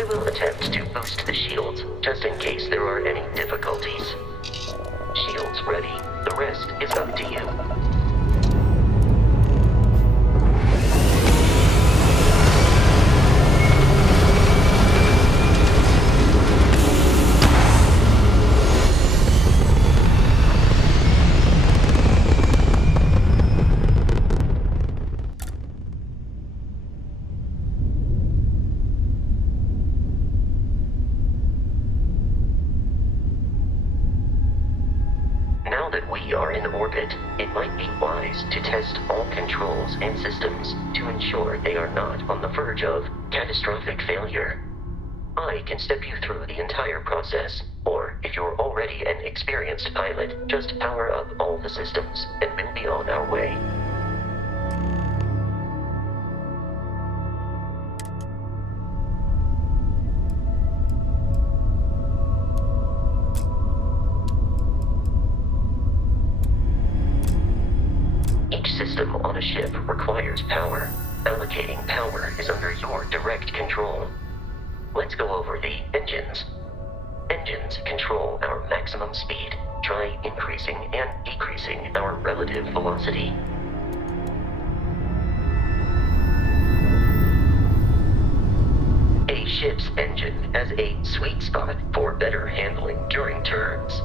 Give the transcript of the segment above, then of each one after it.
I will attempt to boost the shields, just in case there are any difficulties. Shields ready. The rest is up to you. Now that we are in orbit, it might be wise to test all controls and systems to ensure they are not on the verge of catastrophic failure. I can step you through the entire process, or if you're already an experienced pilot, just power up all the systems and we'll be on our way. Each system on a ship requires power. Allocating power is under your direct control. Let's go over the engines. Engines control our maximum speed. Try increasing and decreasing our relative velocity. A ship's engine has a sweet spot for better handling during turns.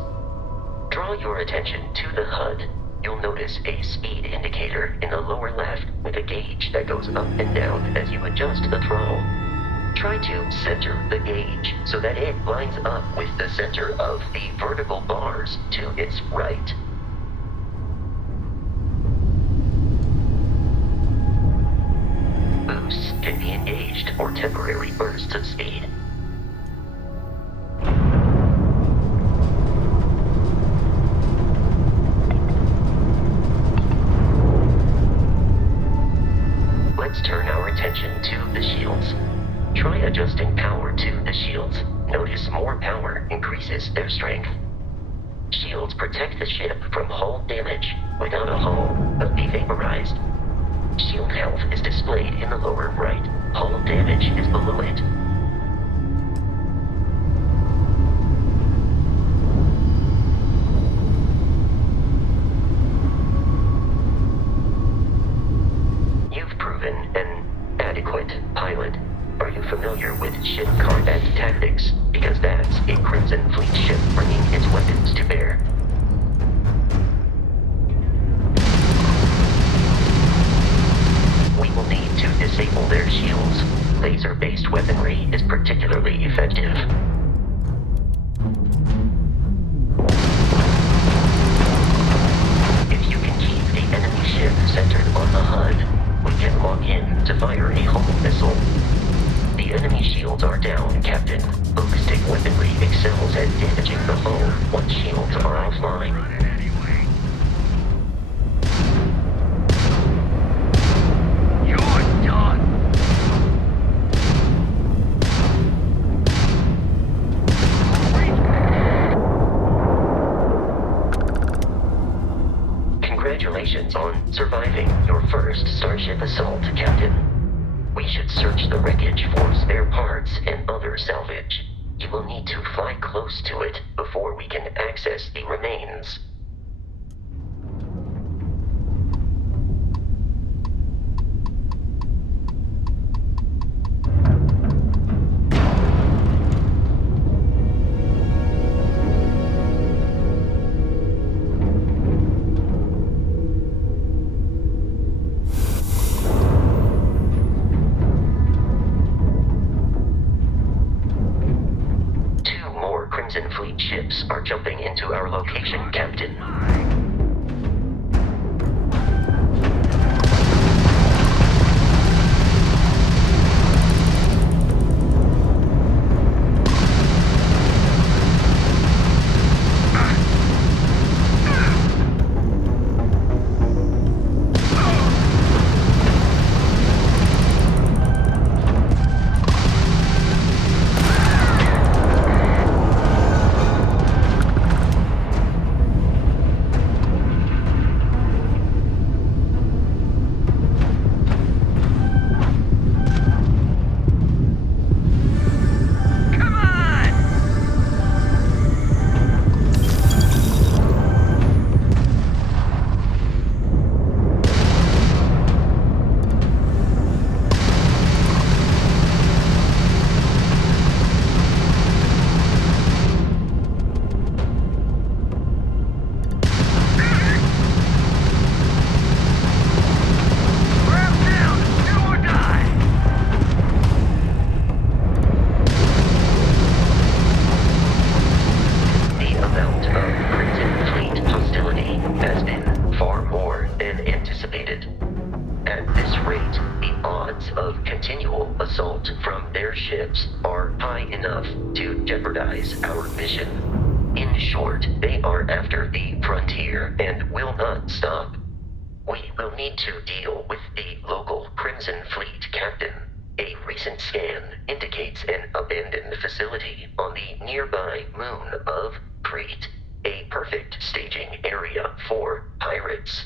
Draw your attention to the HUD. You'll notice a speed indicator in the lower left with a gauge that goes up and down as you adjust the throttle. Try to center the gauge so that it lines up with the center of the vertical bars to its right. Boosts can be engaged for temporary bursts of speed. Let's turn our attention to the shields. Try adjusting power to the shields. Notice more power increases their strength. Shields protect the ship from hull damage. Without a hull, but be vaporized. Shield health is displayed in the lower right. Hull damage is below it. You've proven an adequate pilot. Are you familiar with ship combat tactics? Because that's a Crimson Fleet ship bringing its weapons to bear. We will need to disable their shields. Laser-based weaponry is particularly effective. If you can keep the enemy ship centered on the HUD, we can lock in to fire a hull missile. The enemy shields are down, Captain. Ballistic weaponry excels at damaging the hull once shields are offline. You're done! Congratulations on surviving your first Starship assault, Captain. We should search the wreckage for spare parts and other salvage. You will need to fly close to it before we can access the remains. Crimson Fleet ships are jumping into our location, Captain. great, the odds of continual assault from their ships are high enough to jeopardize our mission. In short, they are after the frontier and will not stop. We will need to deal with the local Crimson Fleet captain. A recent scan indicates an abandoned facility on the nearby moon of Crete, a perfect staging area for pirates.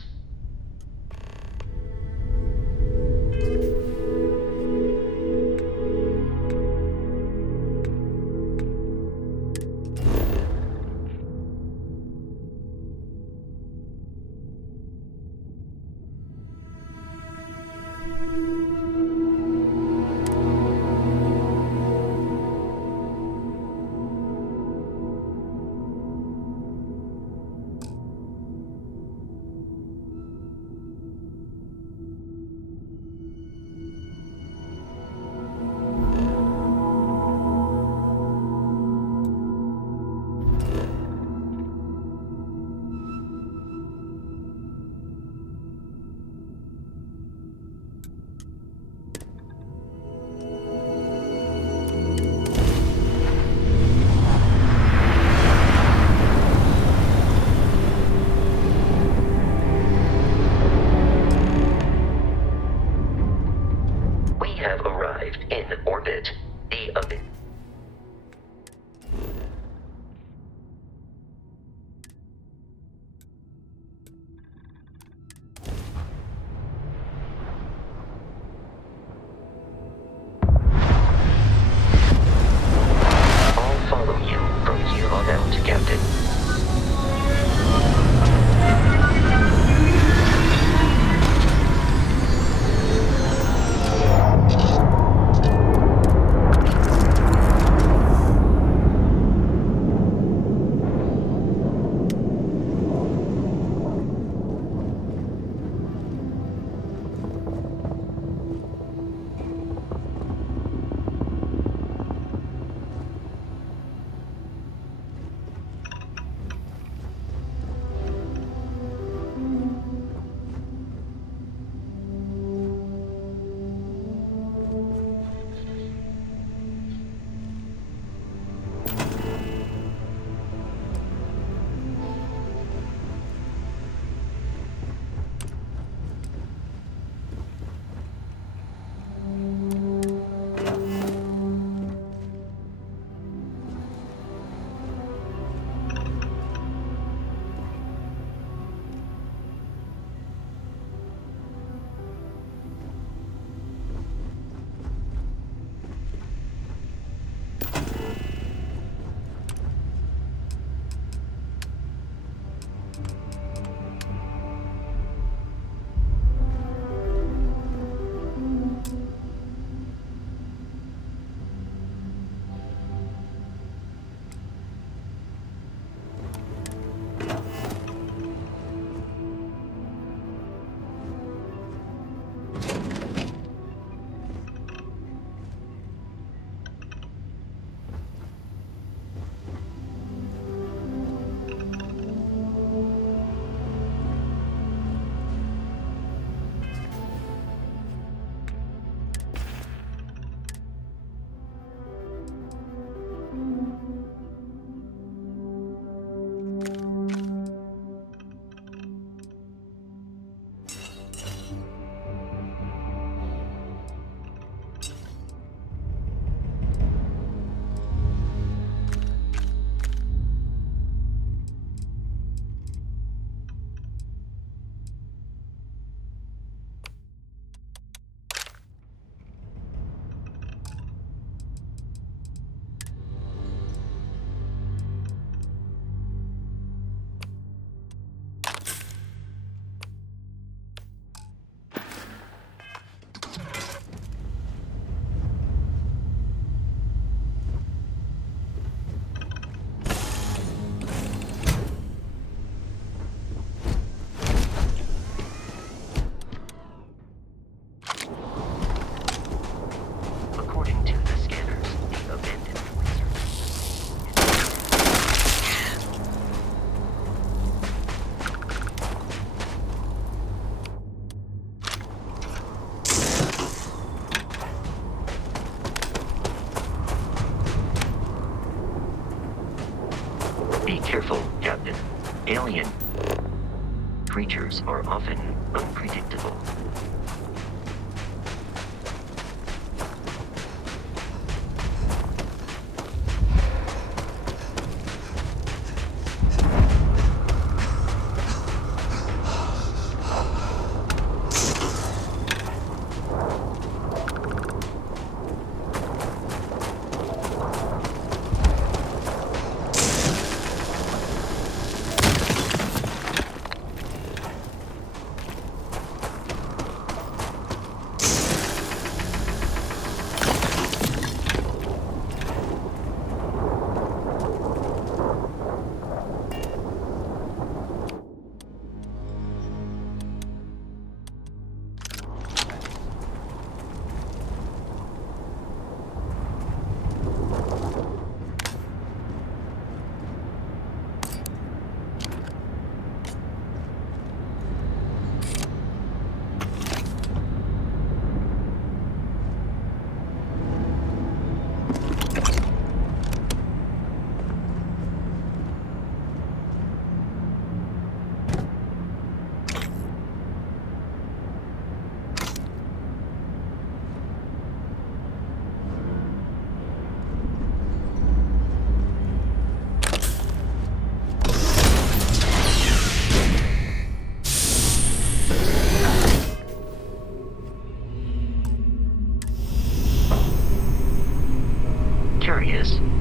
creatures are often unpredictable.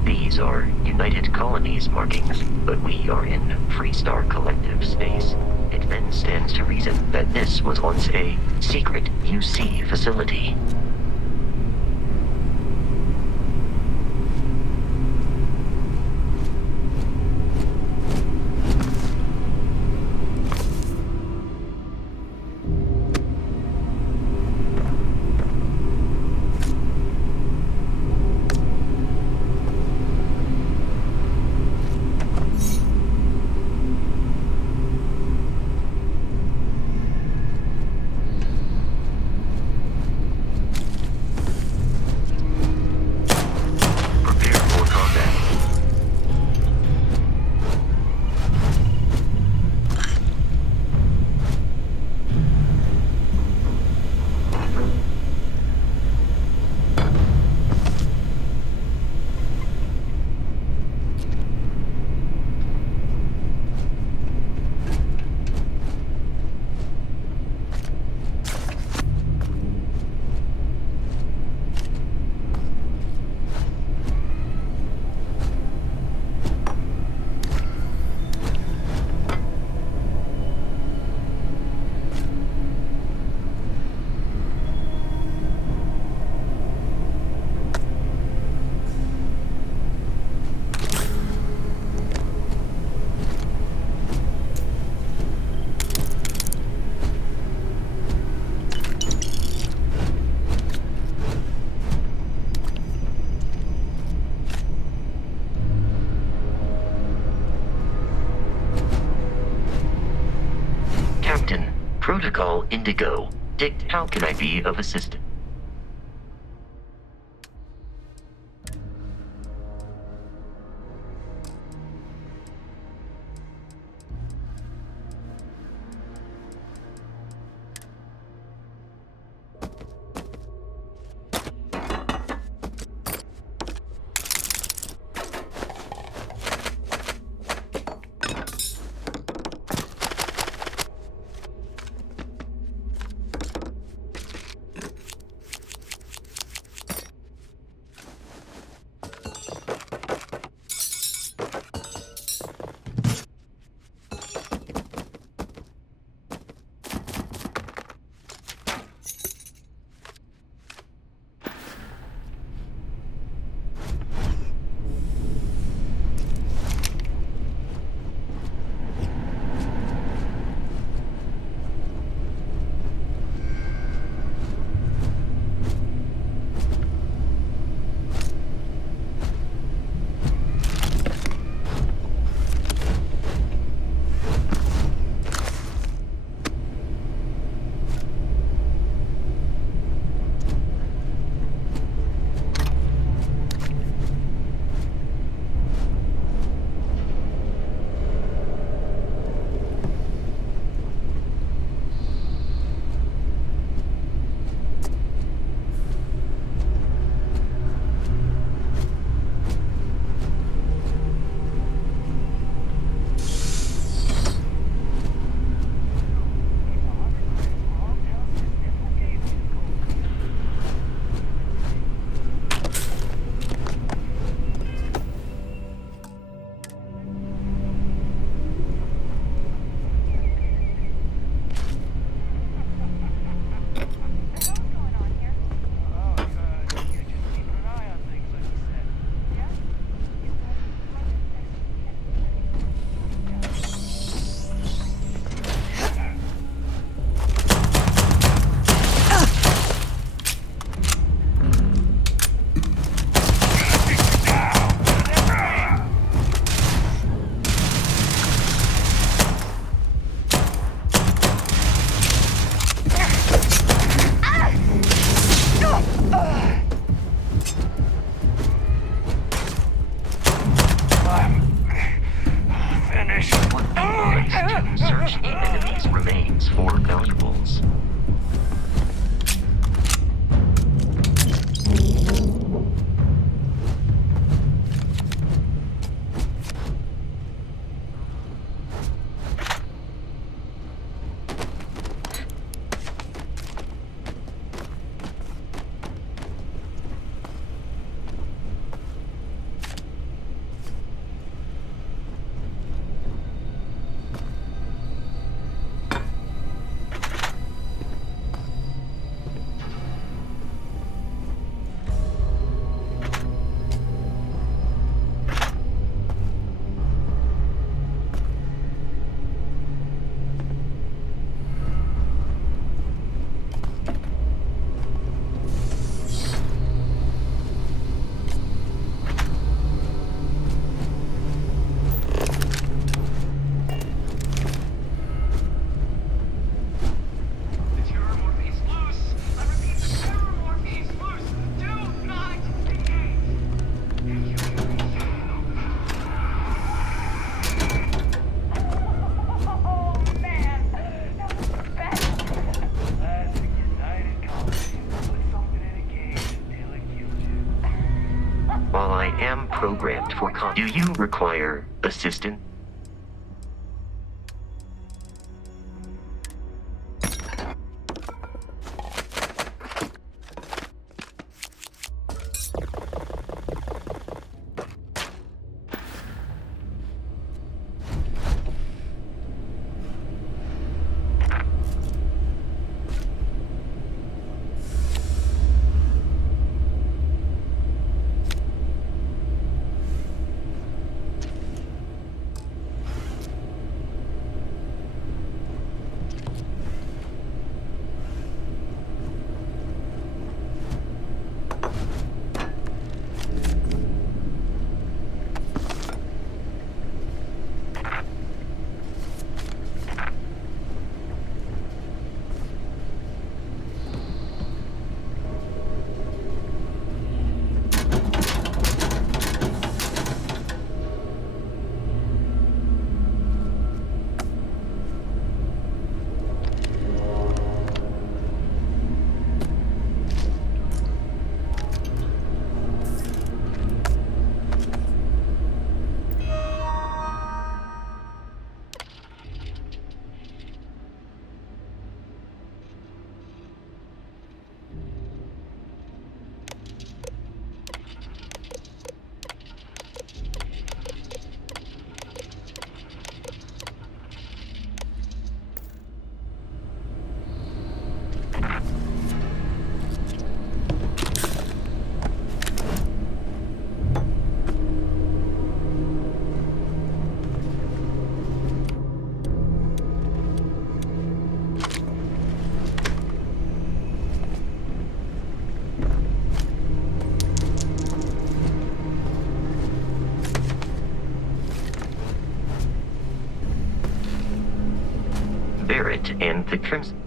These are United Colonies markings, but we are in Freestar Collective space. It then stands to reason that this was once a secret UC facility. Protocol Indigo. Dick, how can I be of assistance? While I am programmed for do you require assistance? Barrett and the Crimson.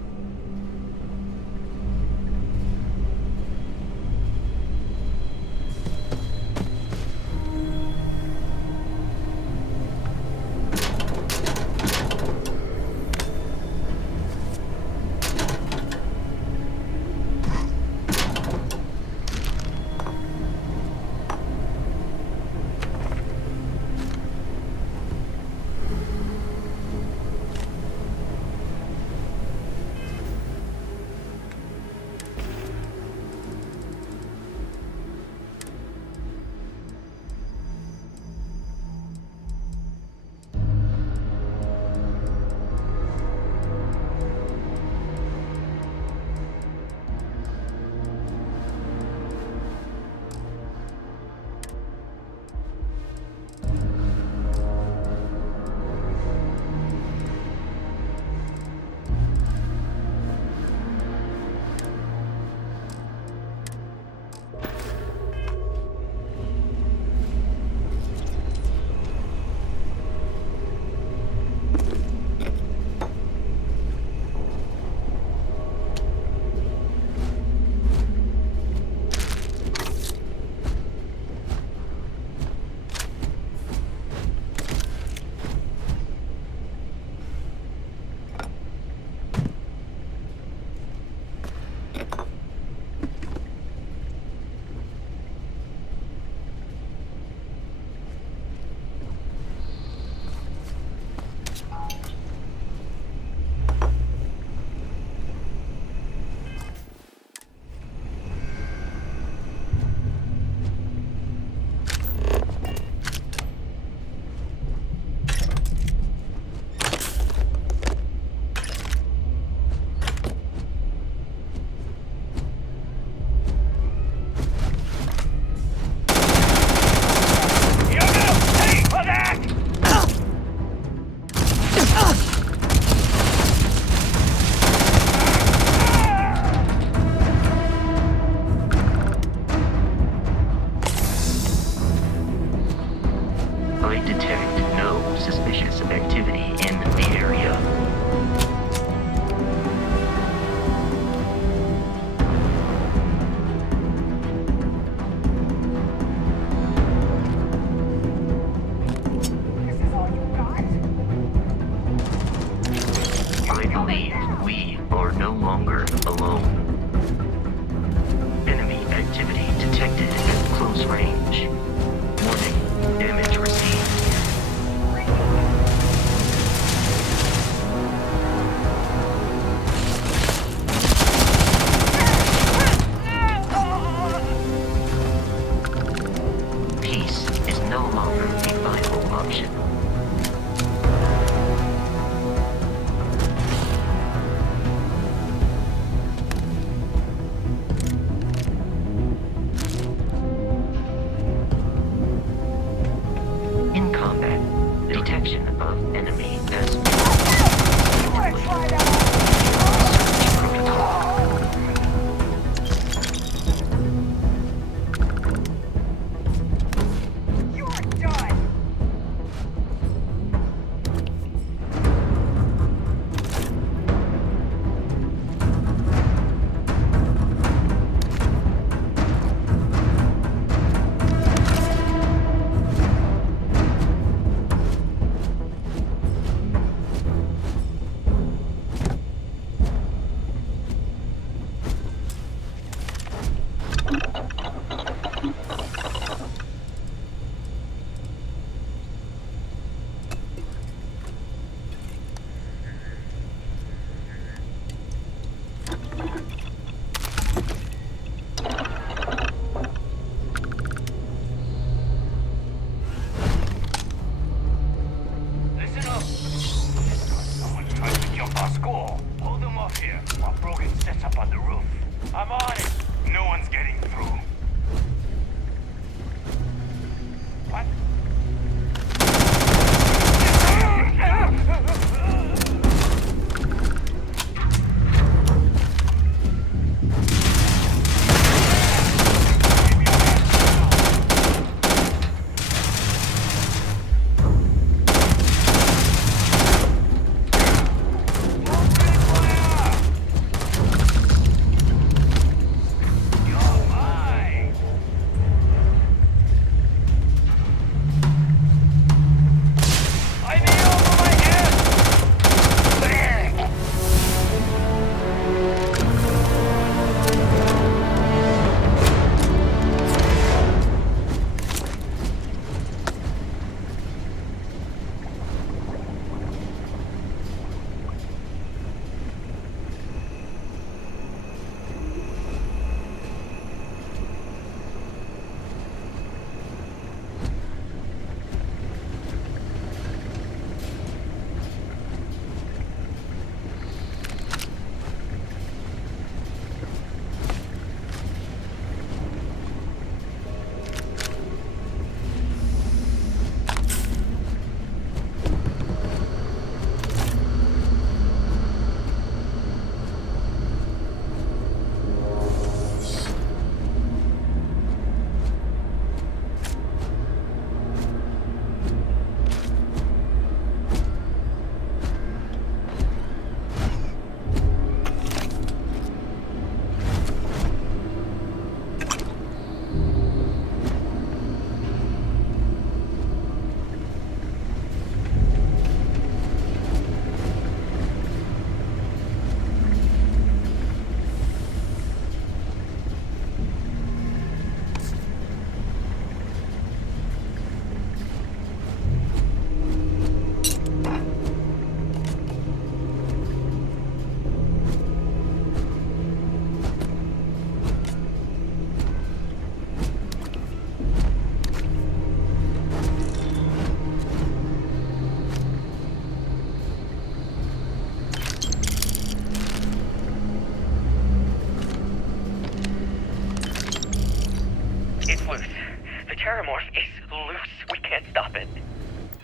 terramorph is loose. We can't stop it.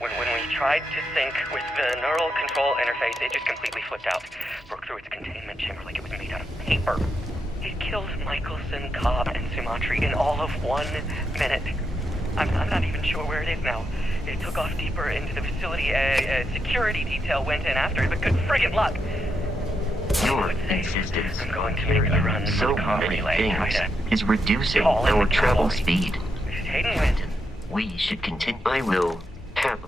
When we tried to sync with the neural control interface, it just completely flipped out. Broke through its containment chamber like it was made out of paper. It killed Michelson, Cobb, and Sumatri in all of 1 minute. I'm not even sure where it is now. It took off deeper into the facility. A security detail went in after it, but good friggin' luck. Your insistence I'm going to make the run so for the car many relay. things is reducing Call in our the travel cowboy. speed. Hayden went. We should continue. I will have.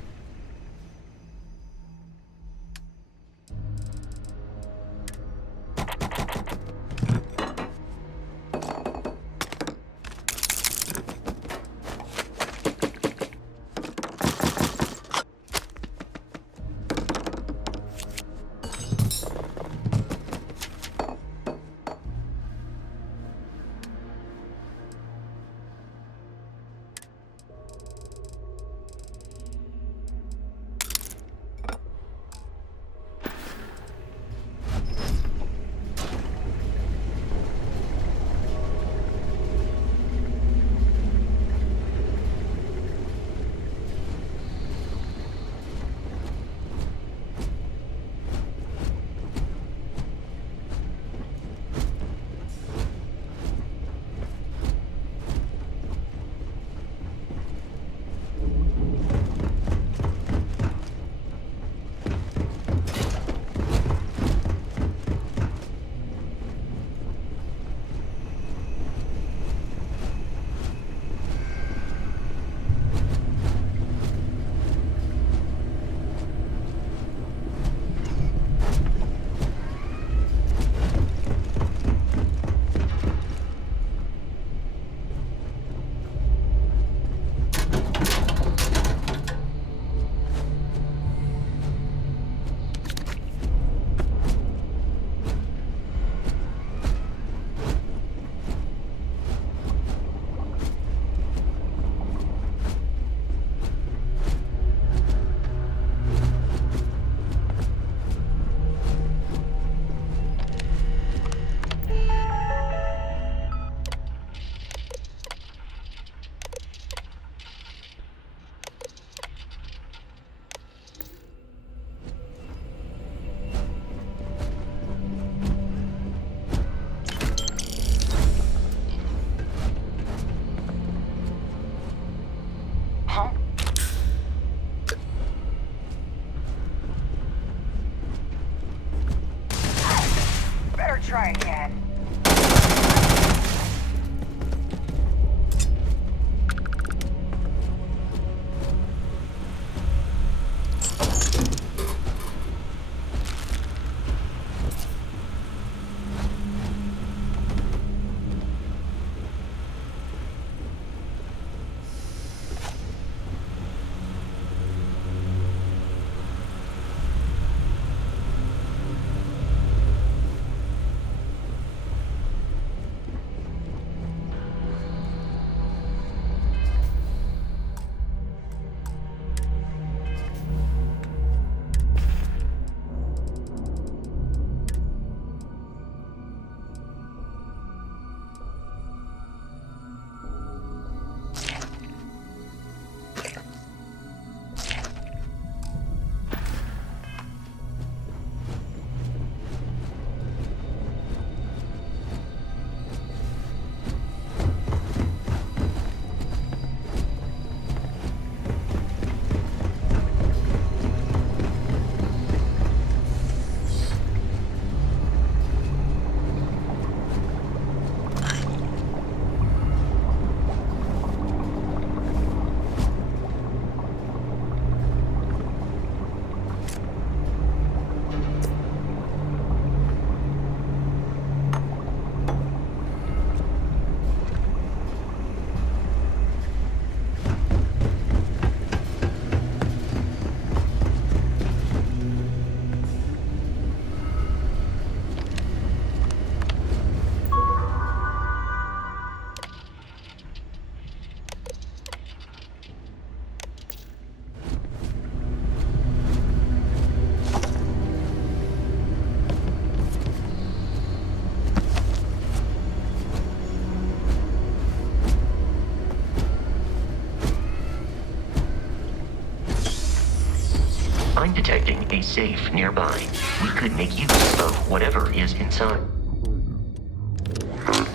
detecting a safe nearby. We could make use of whatever is inside.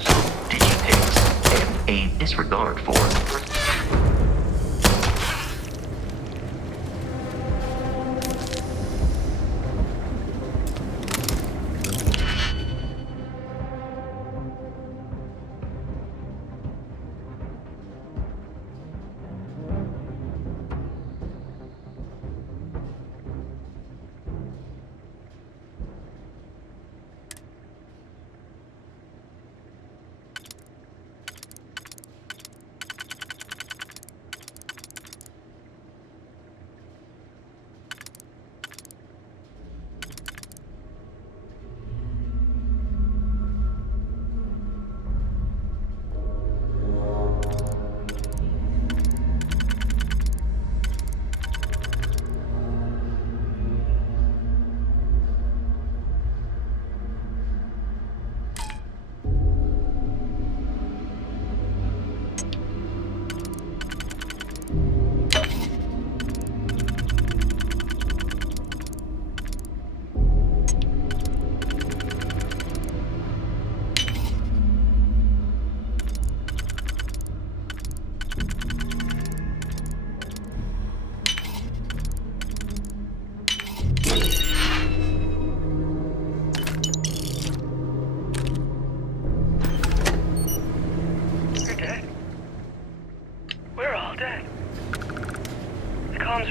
So, digipicks and a disregard for...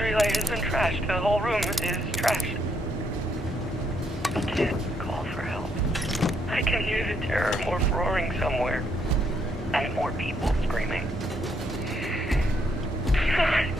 Relay has been trashed. The whole room is trashed. I can't call for help. I can hear the terror morph roaring somewhere. And more people screaming. God.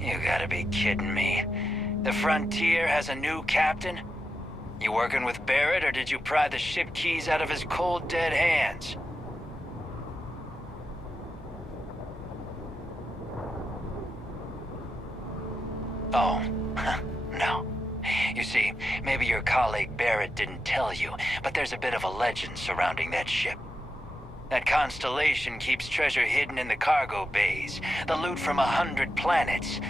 You gotta be kidding me. The Frontier has a new captain? You working with Barrett, or did you pry the ship keys out of his cold, dead hands? Oh, no. You see, maybe your colleague Barrett didn't tell you, but there's a bit of a legend surrounding that ship. That constellation keeps treasure hidden in the cargo bays, the loot from 100 planets,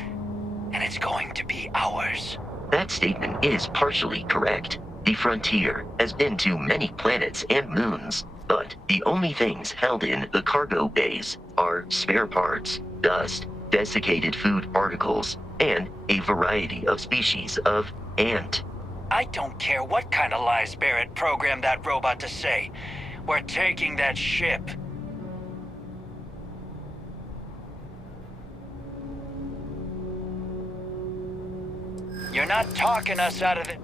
and it's going to be ours. That statement is partially correct. The Frontier has been to many planets and moons, but the only things held in the cargo bays are spare parts, dust, desiccated food particles, and a variety of species of ant. I don't care what kind of lies Barrett programmed that robot to say. We're taking that ship. You're not talking us out of it.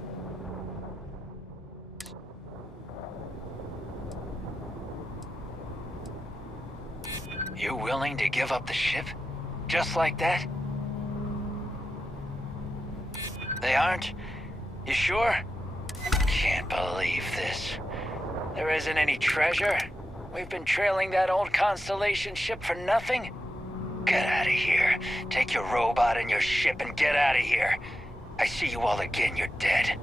You willing to give up the ship? Just like that? They aren't? You sure? Can't believe this. There isn't any treasure? We've been trailing that old Constellation ship for nothing? Get out of here. Take your robot and your ship and get out of here. I see you all again, you're dead.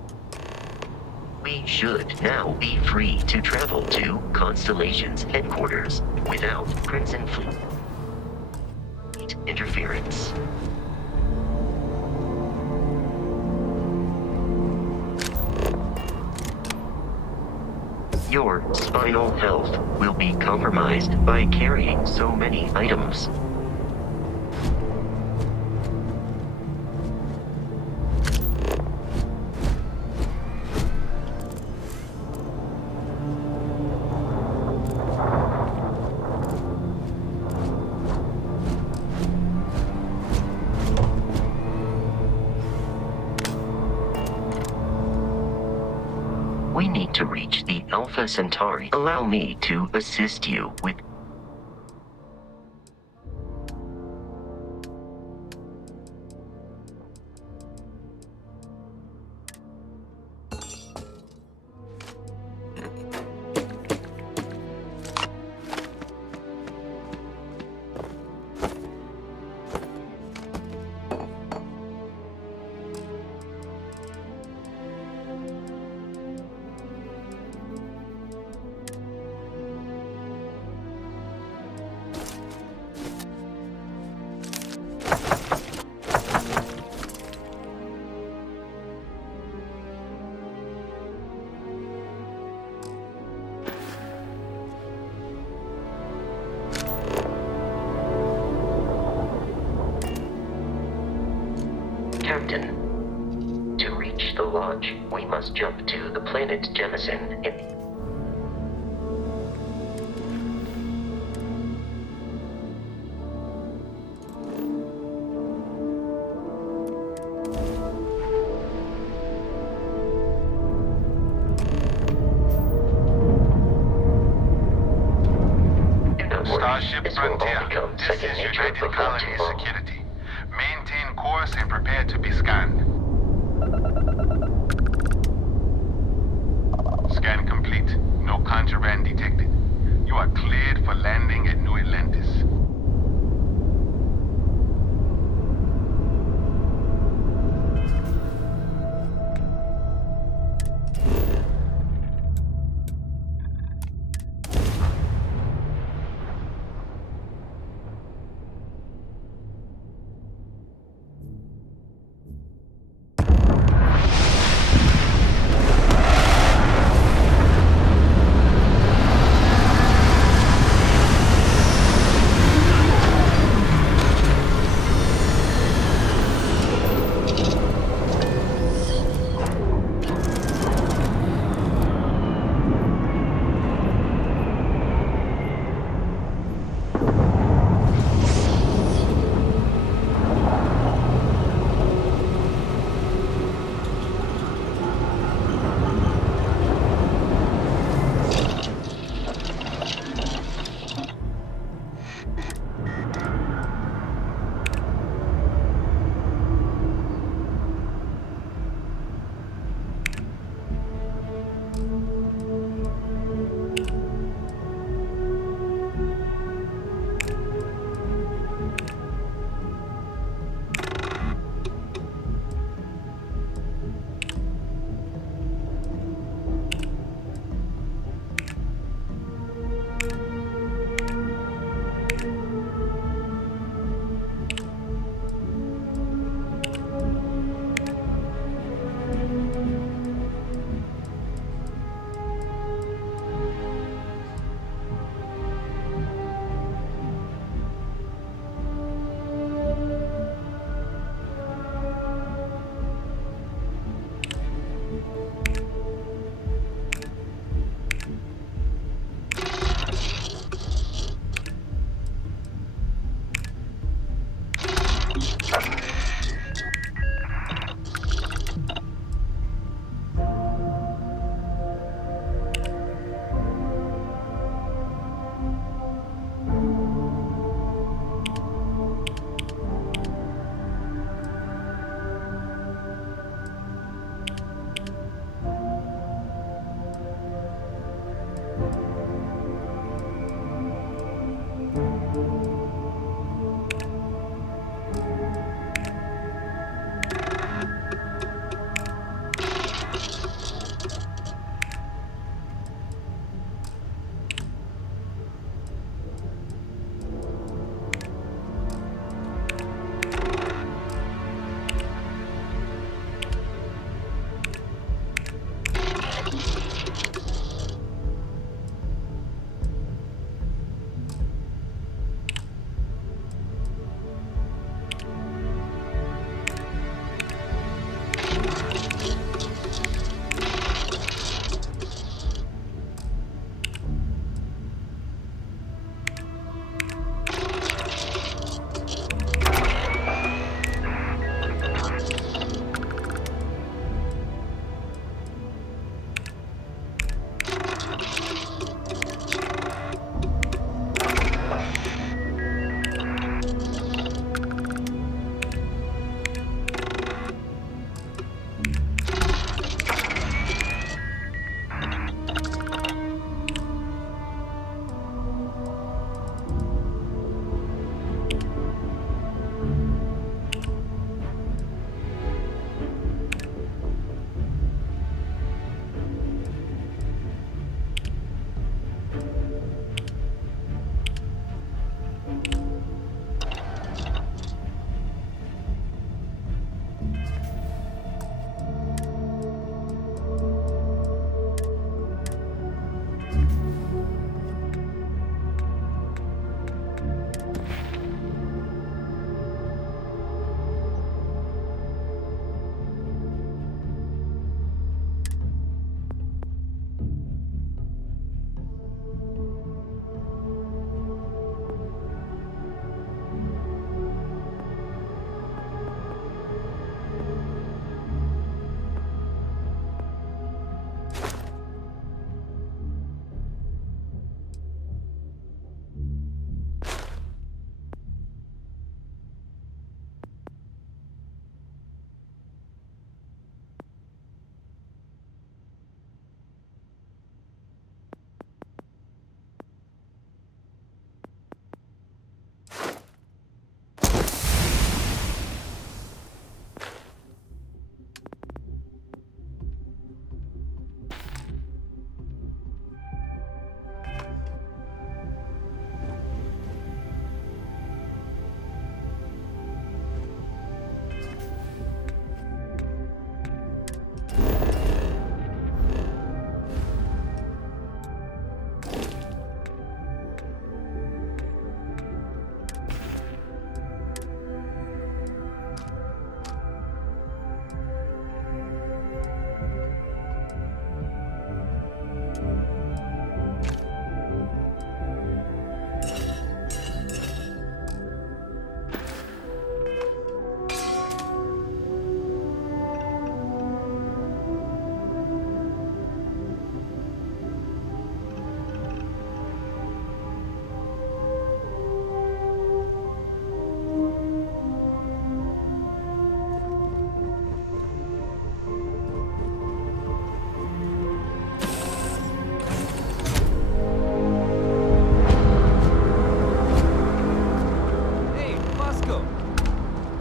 We should now be free to travel to Constellation's headquarters without Crimson Fleet interference. Your spinal health will be compromised by carrying so many items. to reach the Alpha Centauri, allow me to assist you with... Captain, to reach the lodge, we must jump to the planet Jemison in... Starship This will all Frontier, become this second is nature United before Colony too long. Security. Maintain course and prepare to be scanned. Scan complete. No contraband detected. You are cleared for landing at New Atlantis.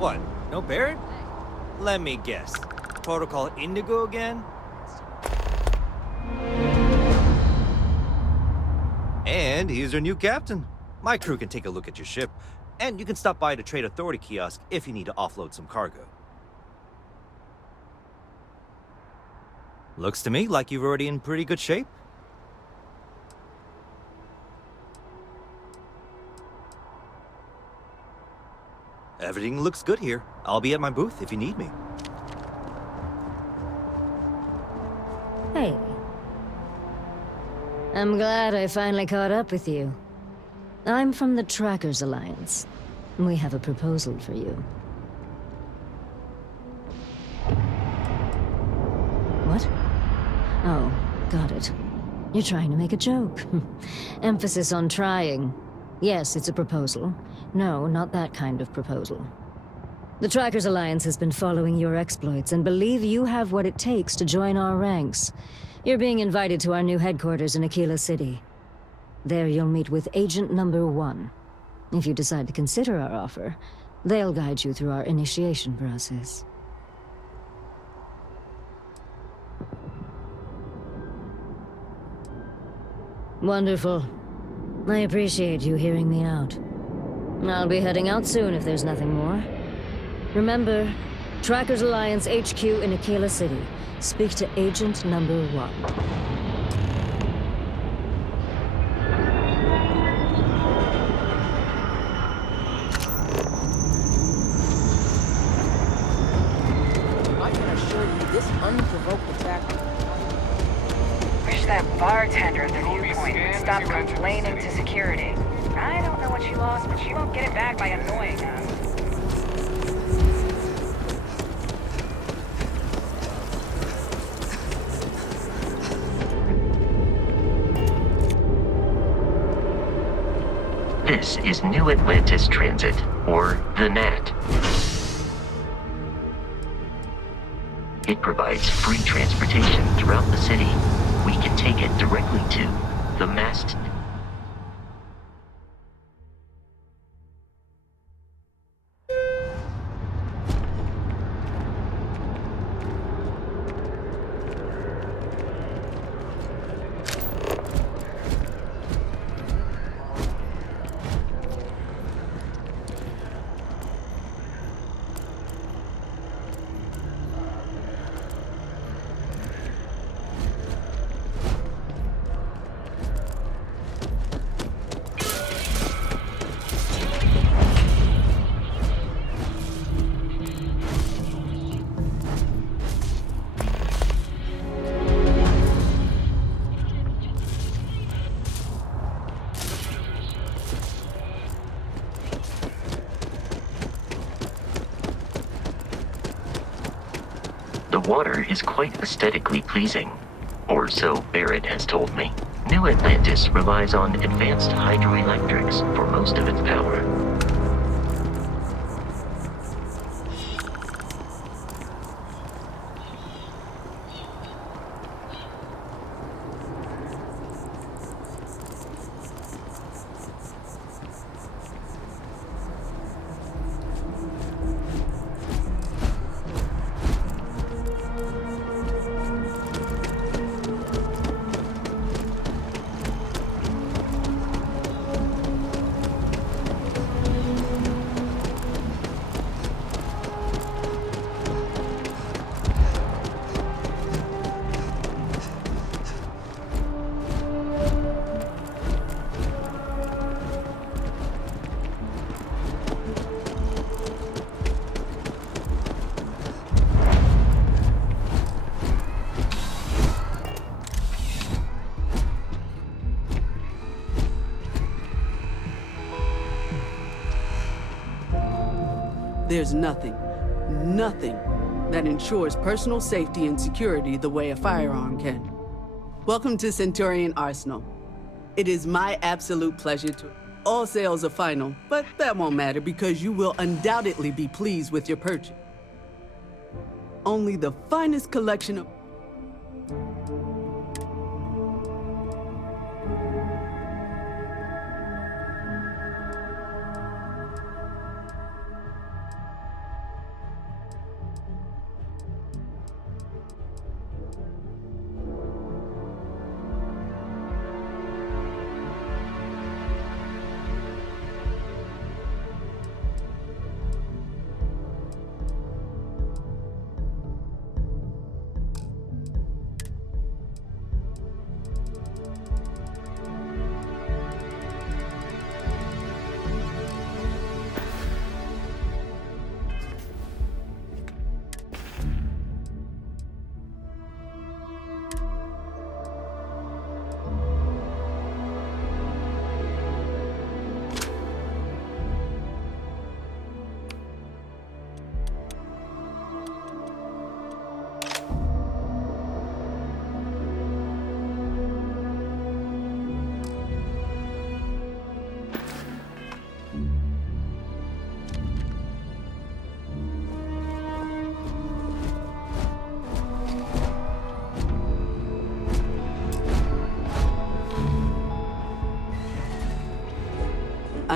What? No Barrett? Let me guess. Protocol Indigo again? And he's your new captain. My crew can take a look at your ship, and you can stop by the Trade Authority kiosk if you need to offload some cargo. Looks to me like you're already in pretty good shape. Everything looks good here. I'll be at my booth if you need me. Hey. I'm glad I finally caught up with you. I'm from the Trackers Alliance. We have a proposal for you. What? Oh, got it. You're trying to make a joke. Emphasis on trying. Yes, it's a proposal. No, not that kind of proposal. The Trackers Alliance has been following your exploits and believe you have what it takes to join our ranks. You're being invited to our new headquarters in Aquila City. There you'll meet with Agent Number 1. If you decide to consider our offer, they'll guide you through our initiation process. Wonderful. I appreciate you hearing me out. I'll be heading out soon if there's nothing more. Remember, Trackers Alliance HQ in Aquila City. Speak to Agent Number 1. I can assure you this unprovoked attack. Wish that bartender at the viewpoint would stop complaining to security. I don't know what she lost, but she won't get it back by annoying us. This is New Atlantis Transit, or the NAT. It provides free transportation throughout the city. We can take it directly to the mast. The water is quite aesthetically pleasing, or so Barrett has told me. New Atlantis relies on advanced hydroelectrics for most of its power. There's nothing that ensures personal safety and security the way a firearm can. Welcome to Centurion Arsenal. It is my absolute pleasure to... All sales are final, but that won't matter because you will undoubtedly be pleased with your purchase. Only the finest collection of...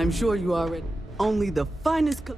I'm sure you already. Only the finest.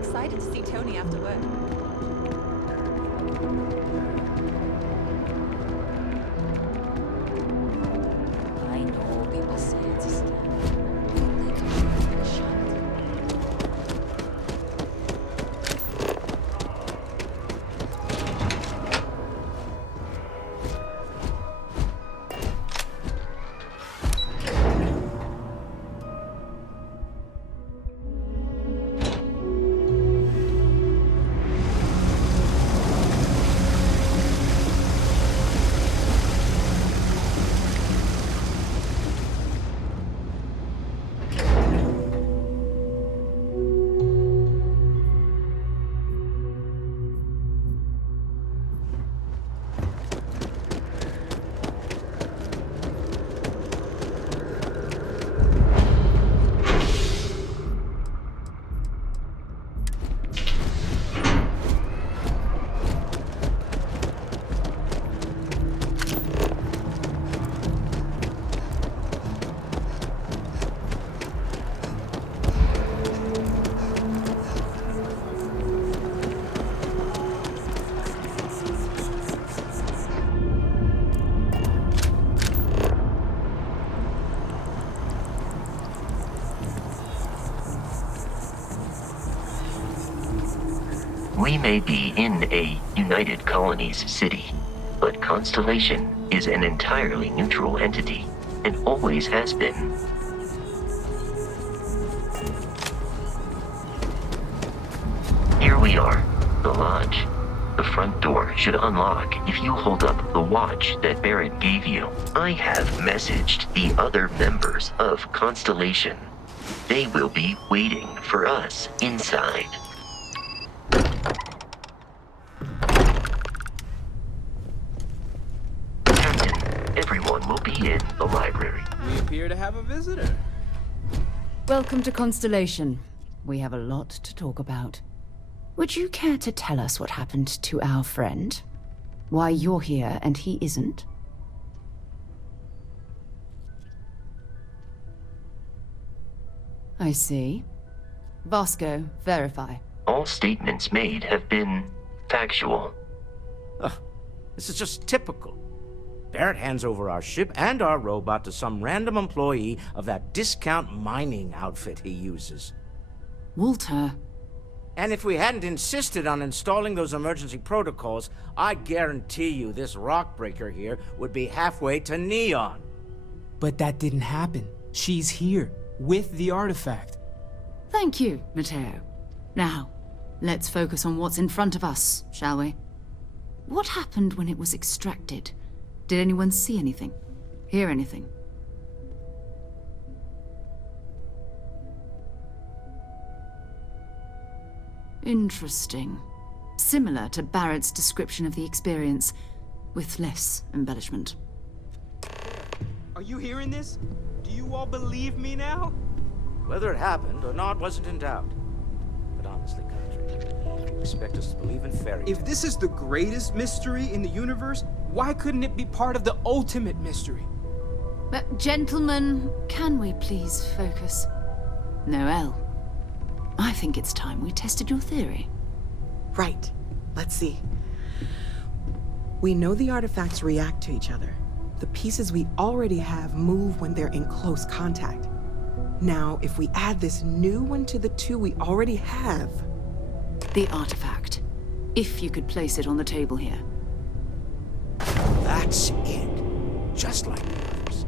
excited to see Tony after work. I know people say it's a scam. They come from the shop. We may be in a United Colonies city, but Constellation is an entirely neutral entity, and always has been. Here we are, the lodge. The front door should unlock if you hold up the watch that Barrett gave you. I have messaged the other members of Constellation. They will be waiting for us inside. Captain, everyone will be in the library. We appear to have a visitor. Welcome to Constellation. We have a lot to talk about. Would you care to tell us what happened to our friend? Why you're here and he isn't? I see. Vasco, verify. All statements made have been factual. Ugh, this is just typical. Barrett hands over our ship and our robot to some random employee of that discount mining outfit he uses. Walter. And if we hadn't insisted on installing those emergency protocols, I guarantee you this rock breaker here would be halfway to Neon. But that didn't happen. She's here, with the artifact. Thank you, Matteo. Now, let's focus on what's in front of us, shall we? What happened when it was extracted? Did anyone see anything? Hear anything? Interesting. Similar to Barrett's description of the experience, with less embellishment. Are you hearing this? Do you all believe me now? Whether it happened or not wasn't in doubt. But honestly, Country, you expect us to believe in fairy tales? If this is the greatest mystery in the universe, why couldn't it be part of the ultimate mystery? But gentlemen, can we please focus? Noel, I think it's time we tested your theory. Right. Let's see. We know the artifacts react to each other. The pieces we already have move when they're in close contact. Now, if we add this new one to the two we already have... The artifact. If you could place it on the table here. That's it. Just like the others.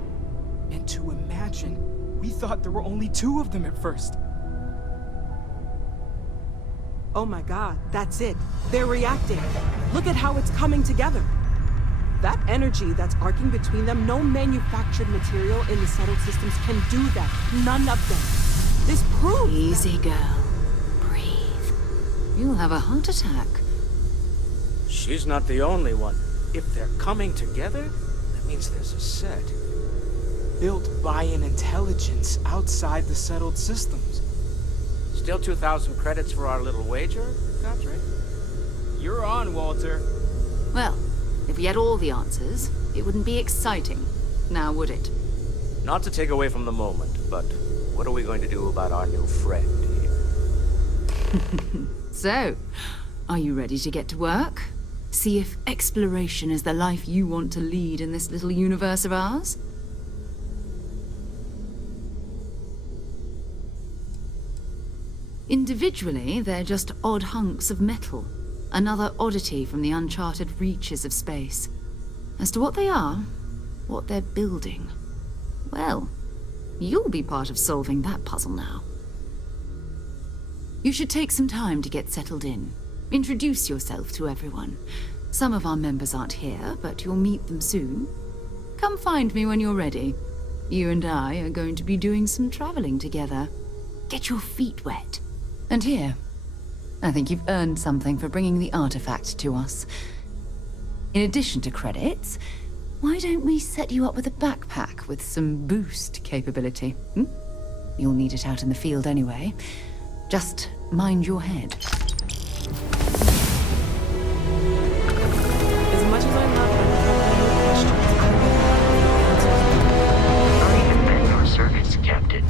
And to imagine, we thought there were only 2 of them at first. Oh my god, that's it. They're reacting. Look at how it's coming together. That energy that's arcing between them, no manufactured material in the settled systems can do that. None of them. This proves Easy, girl. Breathe. You'll have a heart attack. She's not the only one. If they're coming together, that means there's a set. Built by an intelligence outside the settled systems. Still 2,000 credits for our little wager, Country? You're on, Walter. Well, if we had all the answers, it wouldn't be exciting, now would it? Not to take away from the moment, but what are we going to do about our new friend here? So, are you ready to get to work? See if exploration is the life you want to lead in this little universe of ours? Individually, they're just odd hunks of metal. Another oddity from the uncharted reaches of space. As to what they are, what they're building, well, you'll be part of solving that puzzle now. You should take some time to get settled in. Introduce yourself to everyone. Some of our members aren't here, but you'll meet them soon. Come find me when you're ready. You and I are going to be doing some traveling together. Get your feet wet. And here, I think you've earned something for bringing the artifact to us. In addition to credits, why don't we set you up with a backpack with some boost capability? You'll need it out in the field anyway. Just mind your head. As much as I'm not questions, I am at your service, Captain.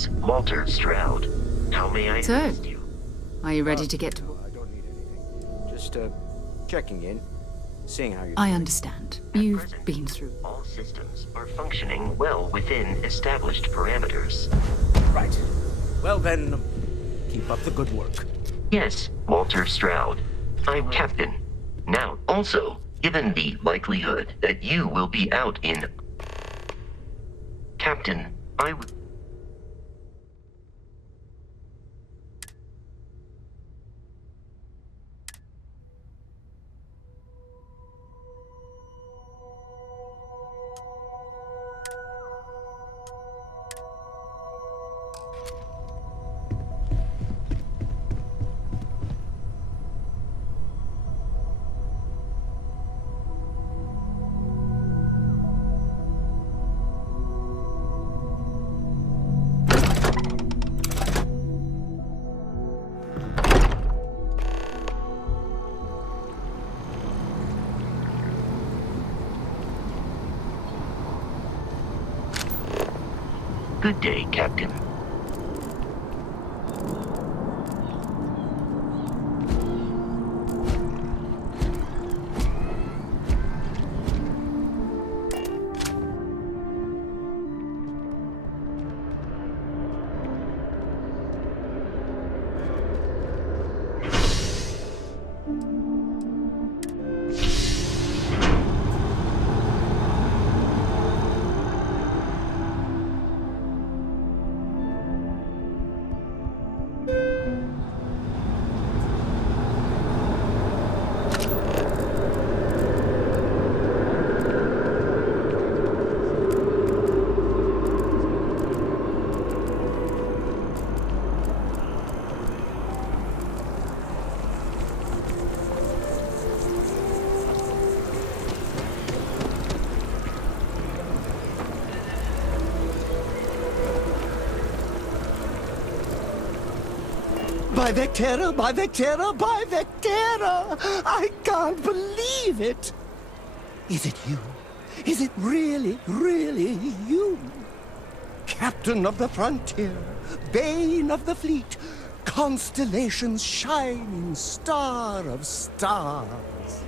is Walter Stroud. How may I So, assist you? are you ready to get to... No, I don't need anything. Just, checking in. Seeing how you're I doing. understand. At You've present, been through. all systems are functioning well within established parameters. Right. Well then, keep up the good work. Yes, Walter Stroud. I'm Captain. Now, also, given the likelihood that you will be out in... Captain, I would... Good day, Captain. By Vectera, by Vectera, by Vectera! I can't believe it! Is it you? Is it really, really you? Captain of the frontier, bane of the fleet, constellation's shining star of stars.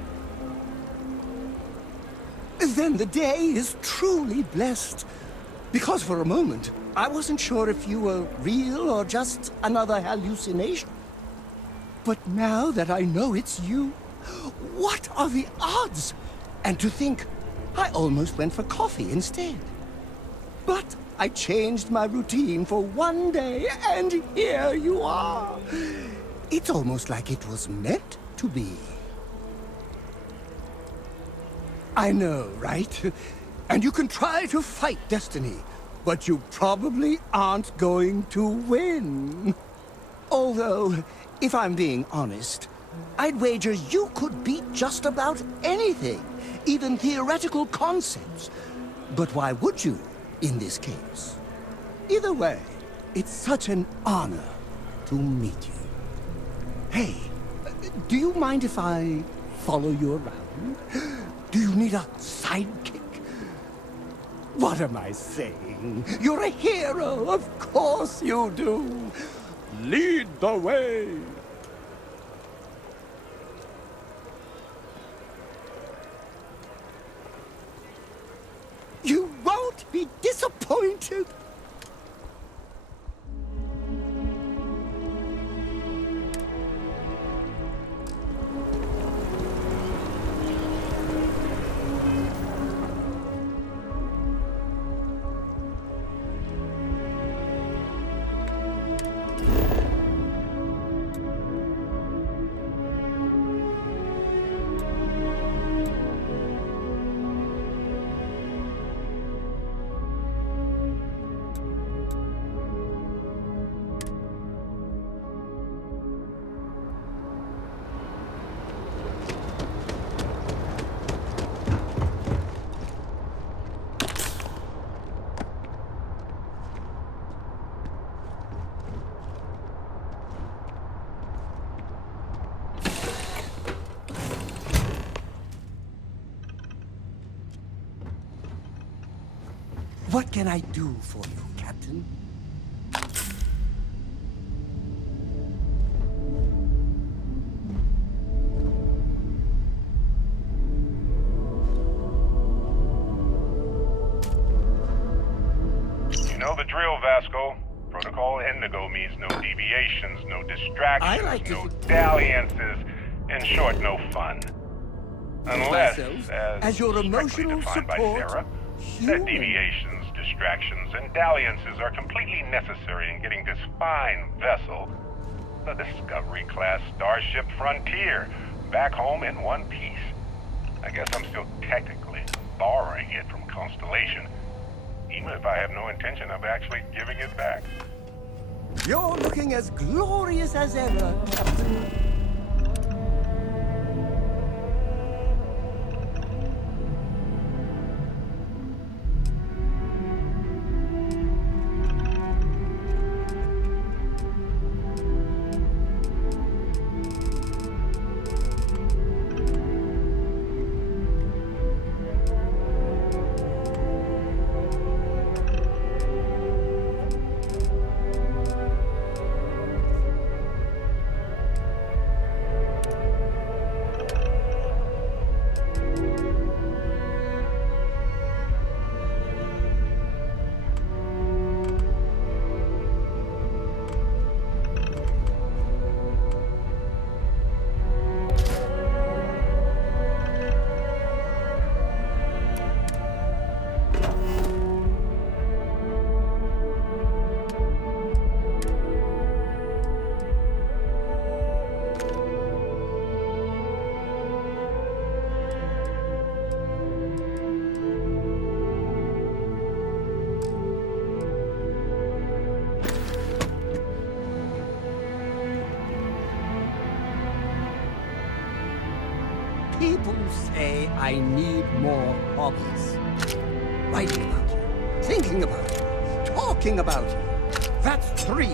Then the day is truly blessed. Because for a moment, I wasn't sure if you were real or just another hallucination. But now that I know it's you, what are the odds? And to think, I almost went for coffee instead. But I changed my routine for one day, and here you are. It's almost like it was meant to be. I know, right? And you can try to fight destiny, but you probably aren't going to win. Although, if I'm being honest, I'd wager you could beat just about anything, even theoretical concepts. But why would you, in this case? Either way, it's such an honor to meet you. Hey, do you mind if I follow you around? Do you need a sidekick? What am I saying? You're a hero, of course you do. Lead the way. You won't be disappointed. What can I do for you, Captain? the drill, Vasco. Protocol Indigo means no deviations, no distractions, no dalliances. In short, no fun. Unless, as your strictly emotional defined by support, Sarah, that deviations, distractions, and dalliances are completely necessary in getting this fine vessel, the Discovery-class Starship Frontier, back home in one piece. I guess I'm still technically borrowing it from Constellation, even if I have no intention of actually giving it back. You're looking as glorious as ever, Captain. People say I need more hobbies. Writing about you, thinking about you, talking about you. That's 3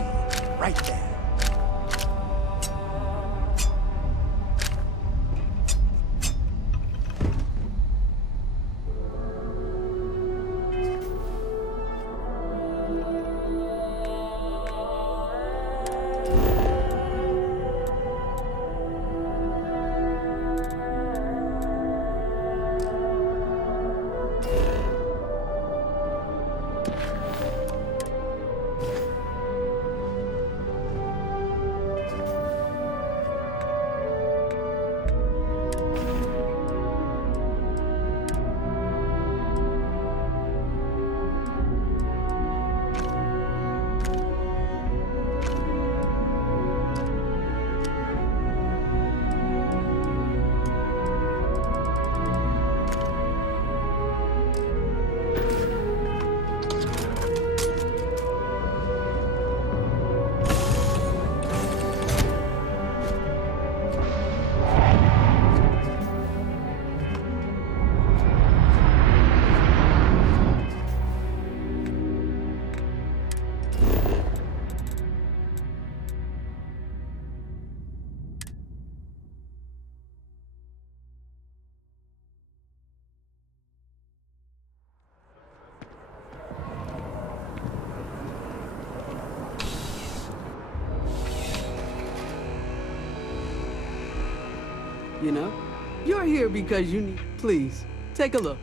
right there. You know, you're here because you need... Please, take a look.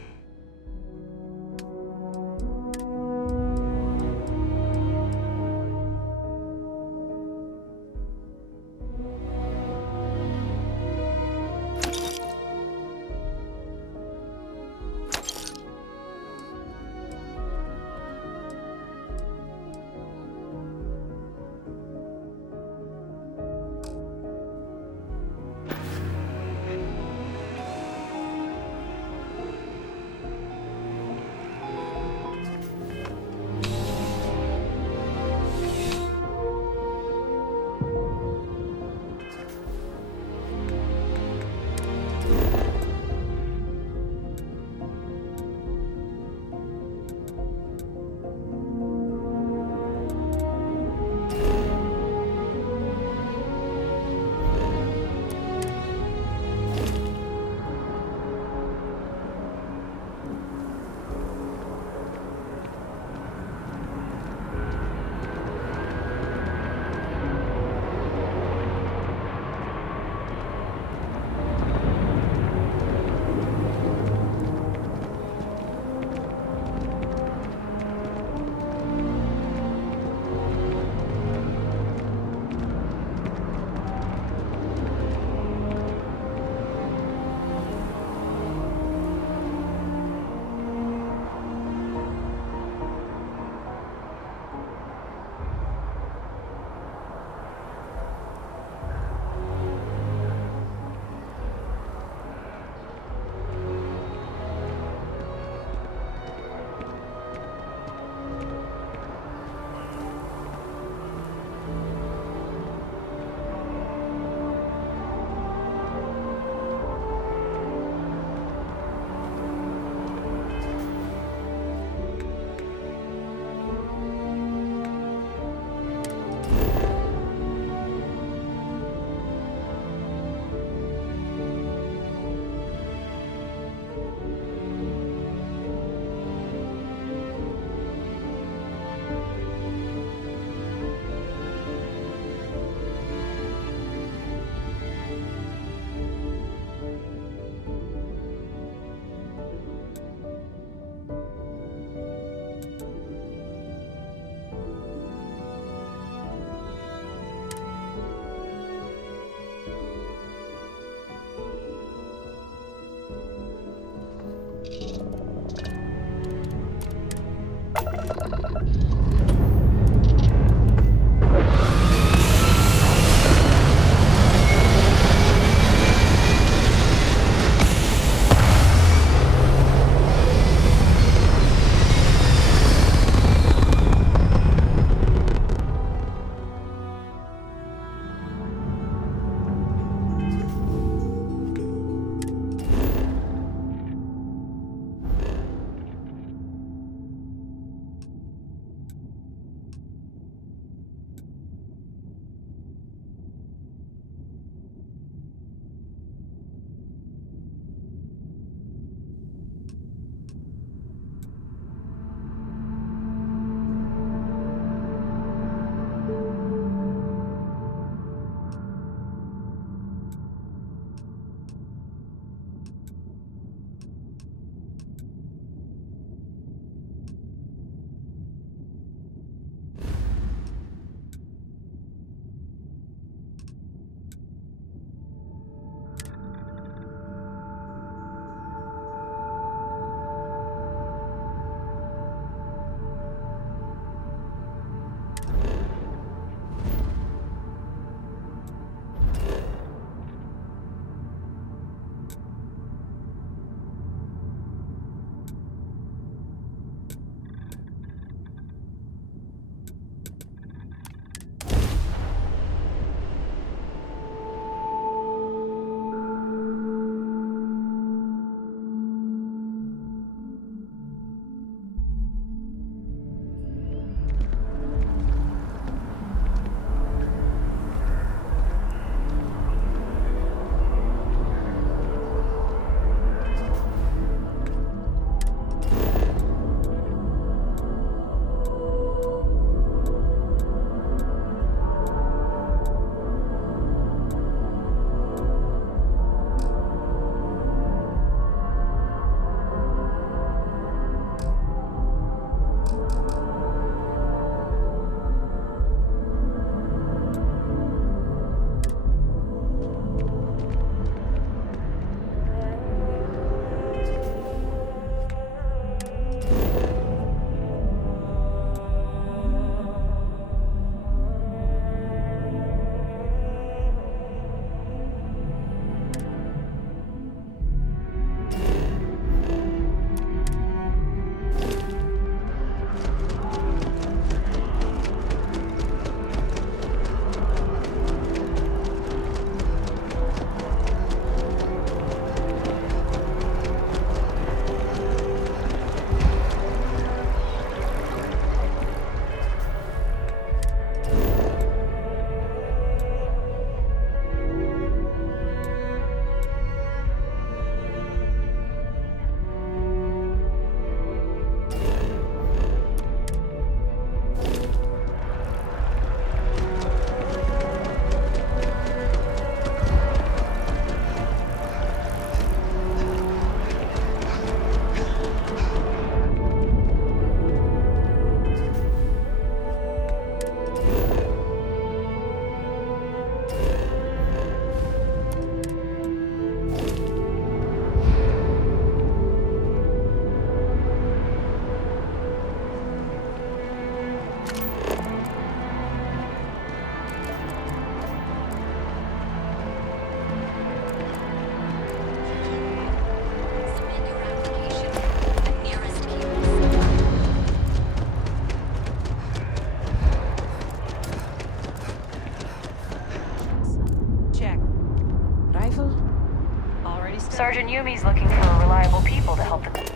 Sergeant Yumi's looking for reliable people to help the...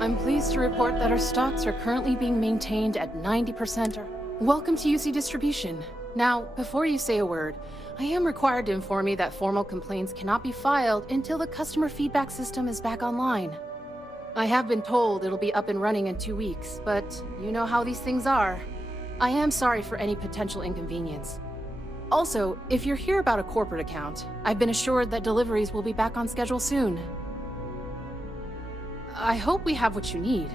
I'm pleased to report that our stocks are currently being maintained at 90% or... Welcome to UC Distribution. Now, before you say a word, I am required to inform you that formal complaints cannot be filed until the customer feedback system is back online. I have been told it'll be up and running in 2 weeks, but you know how these things are. I am sorry for any potential inconvenience. Also, if you're here about a corporate account, I've been assured that deliveries will be back on schedule soon. I hope we have what you need.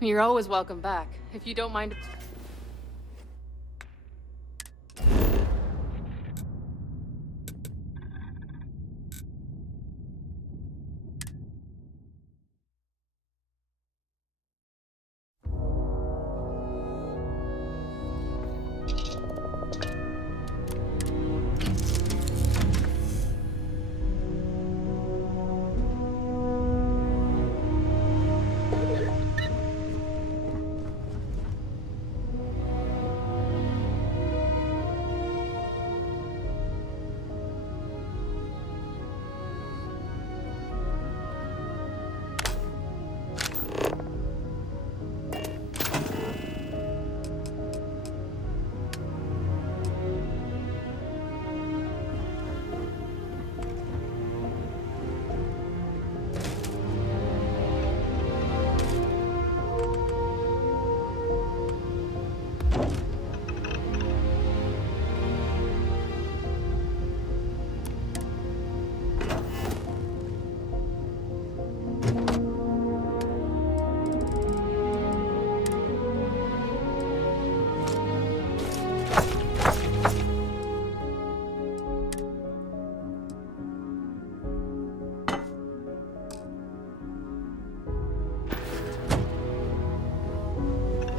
You're always welcome back, if you don't mind.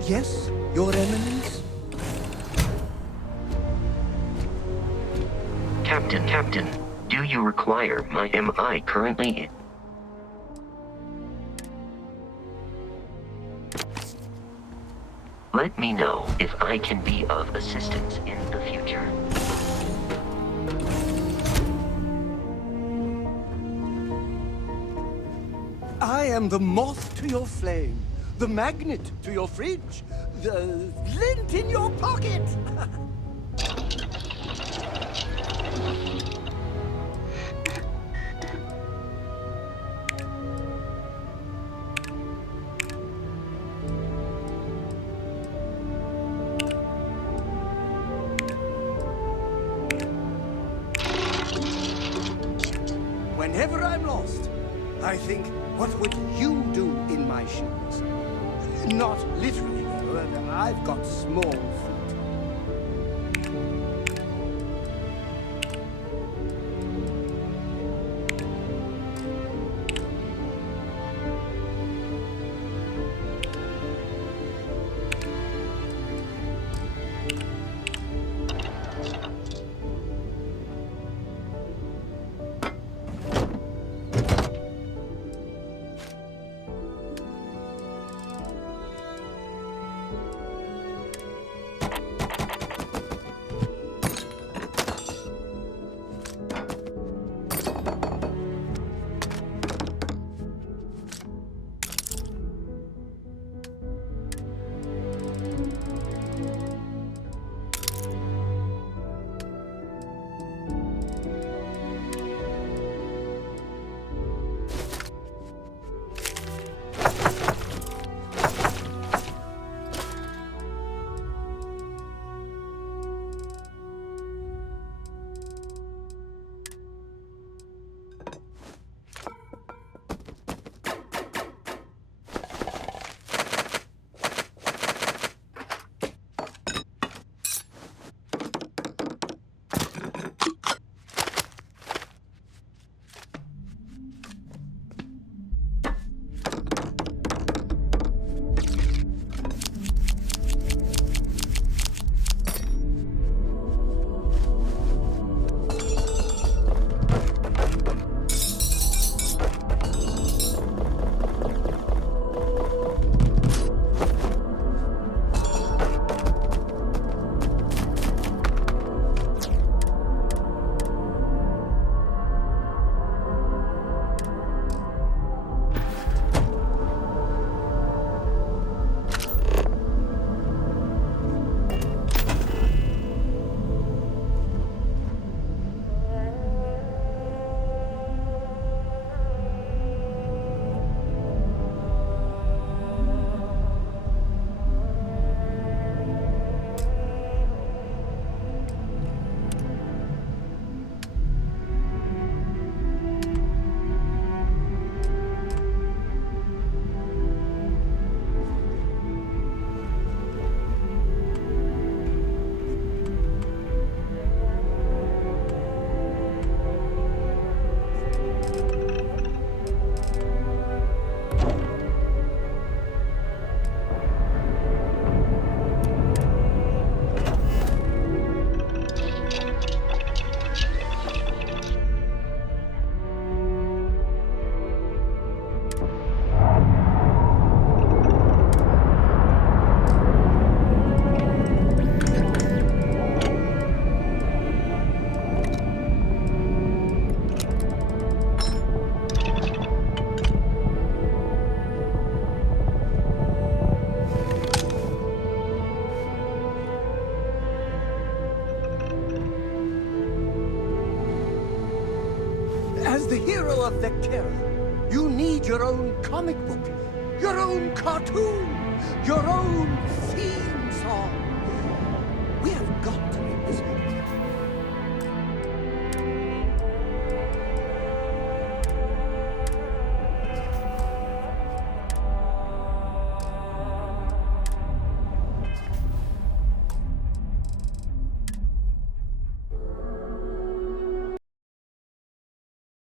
Yes, Your Eminence? Captain, do you require my MI currently? Let me know if I can be of assistance in the future. I am the moth to your flame, the magnet to your fridge, the lint in your pocket. Whenever I'm lost, I think, what would you do in my shoes? Not literally, though. I've got small feet. As the hero of Vectera, you need your own comic book, your own cartoon, your own theme